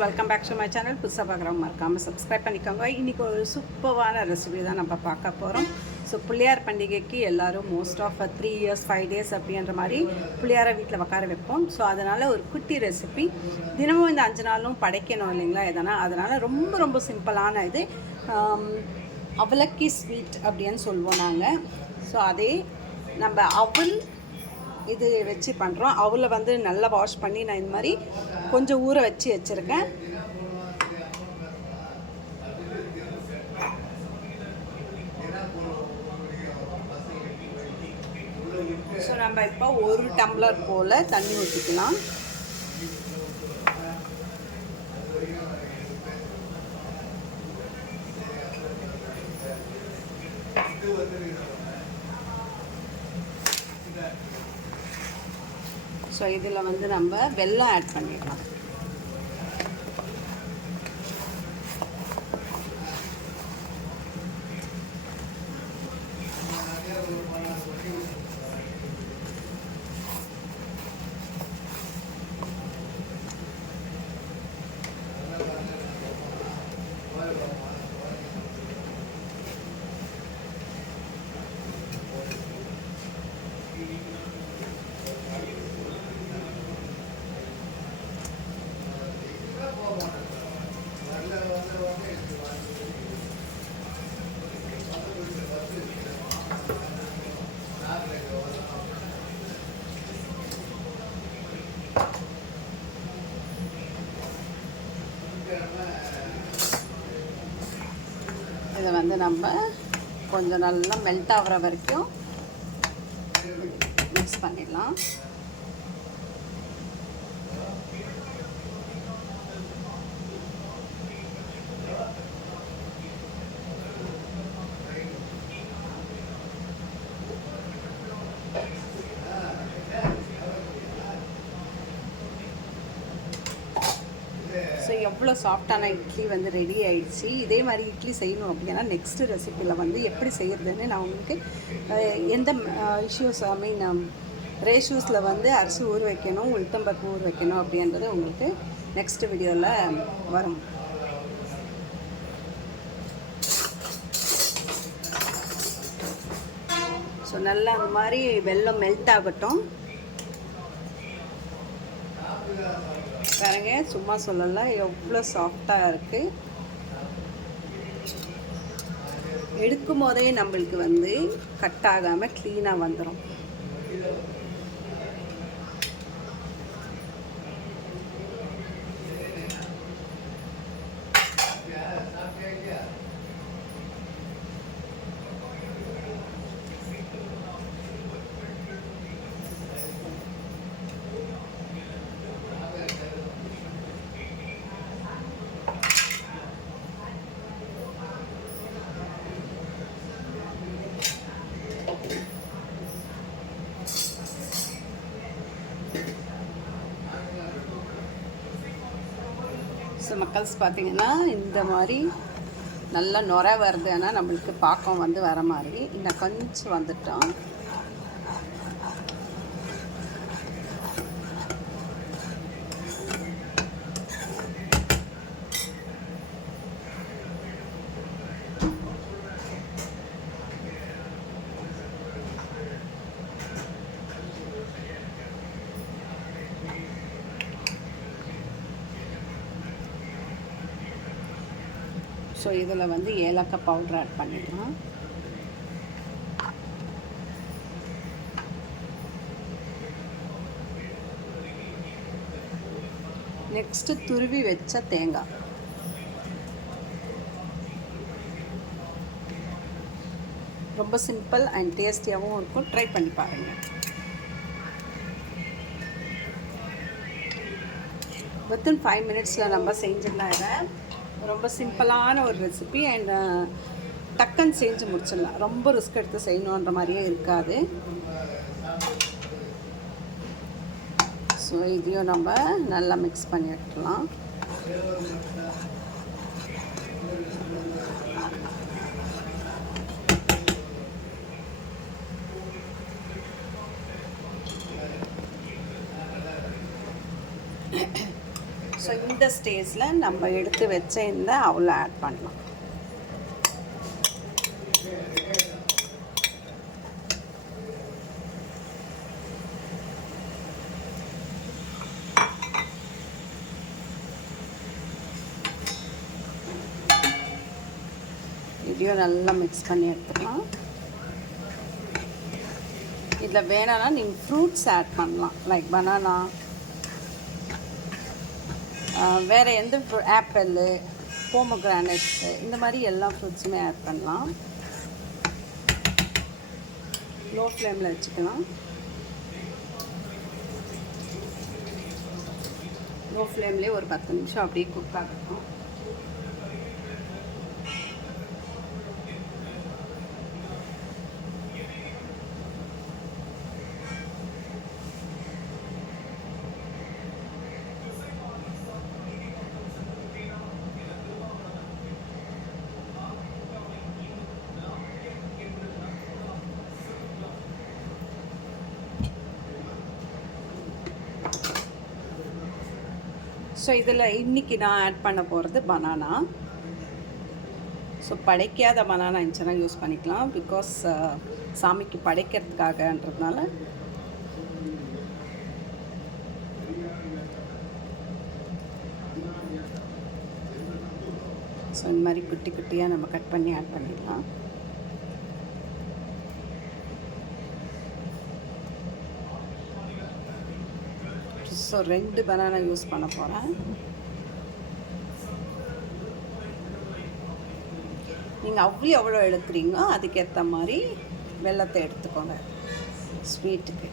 Welcome back to my channel. புதுசாக பார்க்குறவங்க மறக்காமல் சப்ஸ்கிரைப் பண்ணிக்கோங்க. இன்றைக்கி ஒரு சூப்பரான ரெசிபி தான் நம்ம பார்க்க போகிறோம். ஸோ பிள்ளையார் பண்டிகைக்கு எல்லோரும் மோஸ்ட் ஆஃப் 3 இயர்ஸ் 5 டேஸ் அப்படின்ற மாதிரி பிள்ளையாரை வீட்டில் உட்கார வைப்போம். ஸோ அதனால் ஒரு குட்டி ரெசிபி தினமும் இந்த 5 நாளும் படைக்கணும் இல்லைங்களா, அதனால் ரொம்ப ரொம்ப சிம்பிளான இது அவலக்கி ஸ்வீட் அப்படின்னு சொல்லுவோம் நாங்கள். ஸோ அதே நம்ம அவல் இது வச்சு பண்ணுறோம். அவளை வந்து நல்லா வாஷ் பண்ணி நான் இந்த மாதிரி கொஞ்சம் ஊற வச்சு வச்சுருக்கேன். ஸோ நம்ம இப்போ 1 டம்ளர் போல் தண்ணி ஊற்றிக்கலாம். ஸோ இதில் வந்து நம்ம வெல்லம் ஆட் பண்ணிடலாம். இதை வந்து நம்ம கொஞ்சம் நல்லா மெல்ட் ஆகிற வரைக்கும் மிக்ஸ் பண்ணிடலாம். ஸோ எவ்வளோ சாஃப்டான இட்லி வந்து ரெடி ஆகிடுச்சு. இதே மாதிரி இட்லி செய்யணும் அப்படின்னா நெக்ஸ்ட்டு ரெசிப்பியில் வந்து எப்படி செய்கிறதுன்னு நான் உங்களுக்கு எந்த இஷ்யூஸ் ரேஷூஸில் வந்து அரிசி ஊற வைக்கணும், உளுத்தம்பருப்பு ஊற வைக்கணும் அப்படின்றது உங்களுக்கு நெக்ஸ்ட் வீடியோவில் வரும். ஸோ நல்லா அந்த மாதிரி வெல்லம் மெல்ட் ஆகட்டும். பாருங்க, சும்மா சொல்லலை, எவ்வளோ சாஃப்டாக இருக்குது. எடுக்கும் போதே நம்மளுக்கு வந்து கட் ஆகாமல் க்ளீனாக வந்துடும். ஸோ மக்கள்ஸ் பார்த்திங்கன்னா இந்த மாதிரி நல்லா நுரை வருது. ஆனால் நம்மளுக்கு பாக்கம் வந்து வர மாதிரி இன்னும் கொஞ்சம் வந்துட்டோம். ஸோ இதில் வந்து ஏலக்காய் பவுடர் ஆட் பண்ணிடலாம். நெக்ஸ்ட்டு துருவி வச்ச தேங்காய். ரொம்ப சிம்பிள் அண்ட் டேஸ்டியாகவும் இருக்கும். ட்ரை பண்ணி பாருங்கள். வித்தின் 5 மினிட்ஸில் நம்ம செஞ்சிடலாம். இதை ரொம்ப சிம்பிளான ஒரு ரெசிபி அண்ட் டக்குன்னு செஞ்சு முடிச்சிடலாம். ரொம்ப ரிஸ்க் எடுத்து செய்யணுன்ற மாதிரியே இருக்காது. ஸோ இதையும் நம்ம நல்லா மிக்ஸ் பண்ணி எடுத்துக்கலாம். ஸோ இந்த ஸ்டேஜில் நம்ம எடுத்து வச்ச இந்த அவலை ஆட் பண்ணலாம். இதையும் நல்லா மிக்ஸ் பண்ணி எடுத்துக்கலாம். இதில் வேணும்னா நீங்கள் ஃப்ரூட்ஸ் ஆட் பண்ணலாம், லைக் பனானா, வேறு எந்த ஆப்பிள், போமோகிரானட்ஸு, இந்த மாதிரி எல்லா ஃப்ரூட்ஸுமே ஆட் பண்ணலாம். லோ ஃப்ளேமில் வச்சுக்கலாம். லோ ஃப்ளேம்லேயே ஒரு 10 நிமிஷம் அப்படியே குக் ஆகட்டும். ஸோ இதில் இன்றைக்கி நான் ஆட் பண்ண போகிறது பனானா. ஸோ படைக்காத பனானா இருந்துச்சுன்னா யூஸ் பண்ணிக்கலாம், பிகாஸ் சாமிக்கு படைக்கிறதுக்காகன்றதுனால. ஸோ இந்த மாதிரி குட்டி குட்டியாக நம்ம கட் பண்ணி ஆட் பண்ணிடலாம். ஸோ 2 பனானா யூஸ் பண்ண போகிறேன். நீங்கள் எவ்வளோ எடுக்கிறீங்களோ அதுக்கேற்ற மாதிரி வெல்லத்தை எடுத்துக்கோங்க ஸ்வீட்டுக்கு.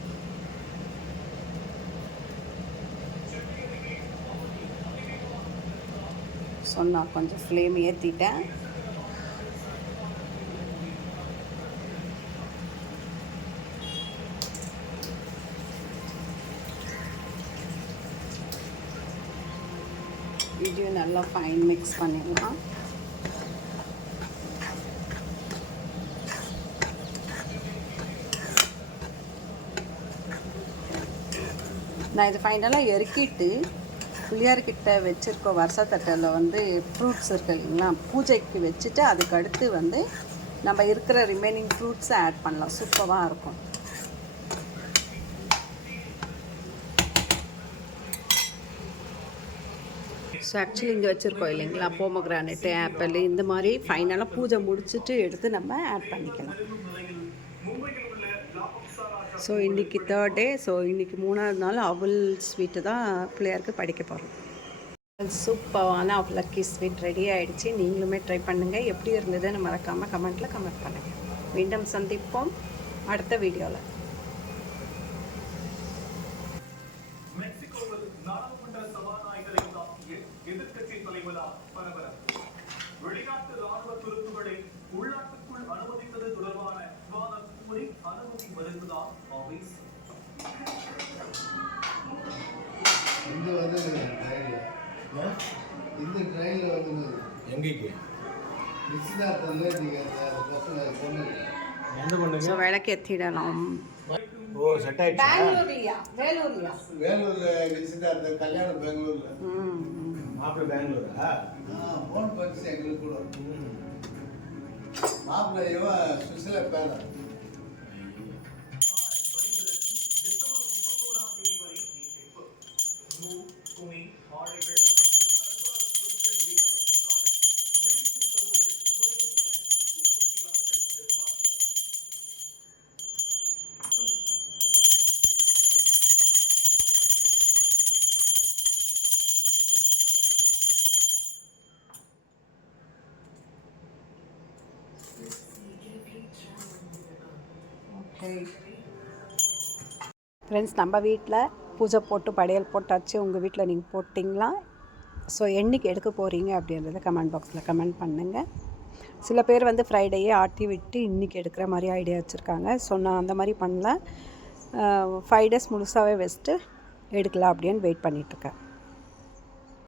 ஸோ நான் கொஞ்சம் ஃப்ளேம் ஏற்றிட்டேன். இதையும் நல்லா ஃபைன் மிக்ஸ் பண்ணிடலாம். நான் இது ஃபைனலாக இறக்கிட்டு பிள்ளையார்கிட்ட வச்சுருக்க வருஷத்தட்டில் வந்து ஃப்ரூட்ஸ் இருக்குது இல்லைங்களா, பூஜைக்கு வச்சுட்டு அதுக்கு அடுத்து வந்து நம்ம இருக்கிற ரிமைனிங் ஃப்ரூட்ஸை ஆட் பண்ணலாம். சூப்பராக இருக்கும். ஸோ ஆக்சுவலி இங்கே வச்சுருக்கோம் இல்லைங்களா, போமோகிரானட்டு, ஆப்பிள், இந்த மாதிரி ஃபைனலாக பூஜை முடிச்சுட்டு எடுத்து நம்ம ஆட் பண்ணிக்கலாம். ஸோ இன்றைக்கி 3rd டே. ஸோ இன்றைக்கி 3ஆவது நாள் அவல் ஸ்வீட்டு தான் பிள்ளையாருக்கு படிக்க போகிறோம். சூப்பரான அவலக்கி ஸ்வீட் ரெடி ஆகிடுச்சு. நீங்களுமே ட்ரை பண்ணுங்கள். எப்படி இருந்ததுன்னு மறக்காமல் கமெண்ட்டில் கமெண்ட் பண்ணுங்கள். மீண்டும் சந்திப்போம் அடுத்த வீடியோவில். எதிர்க்கட்சி தலைவரால் பரபரப்பு. வெளிநாட்டு ராணுவ துருப்புகளை உள்நாட்டுக்குள் அனுமதித்தது தொடர்பான விவாதம் கூறி அனுமதி மறுத்ததால் ஆவேசம். இந்த ட்ரெயின்ல வந்து எங்கேக்கு நிச்சயதார்த்தம்ல நீங்க பொண்ணு என்ன பண்ணுங்க? ஸோ விளக்கு ஏற்றிடலாம். ஓ செட் ஆயிடுச்சு. வேலூர்ல நிச்சயதார்த்தம் கல்யாணம் பெங்களூர்ல. மாப்பிள்ளை பெங்களூரா? ஃபோன் பண்ணிச்சு எங்களுக்கு கூட. மாப்பிள்ளை இவன் சுசில பேர. ஃப்ரெண்ட்ஸ், நம்ம வீட்டில் பூஜை போட்டு படையல் போட்டாச்சு. உங்கள் வீட்டில் நீங்கள் போட்டிங்களா? ஸோ என்றைக்கு எடுக்க போகிறீங்க அப்படின்றத கமெண்ட் பாக்ஸில் கமெண்ட் பண்ணுங்கள். சில பேர் வந்து ஃப்ரைடேயே ஆட்டி விட்டு இன்றைக்கி எடுக்கிற மாதிரி ஐடியா வச்சுருக்காங்க. ஸோ நான் அந்த மாதிரி பண்ணல. 5 days முழுசாகவே வச்சுட்டு எடுக்கலாம் அப்படின்னு வெயிட் பண்ணிகிட்ருக்கேன்.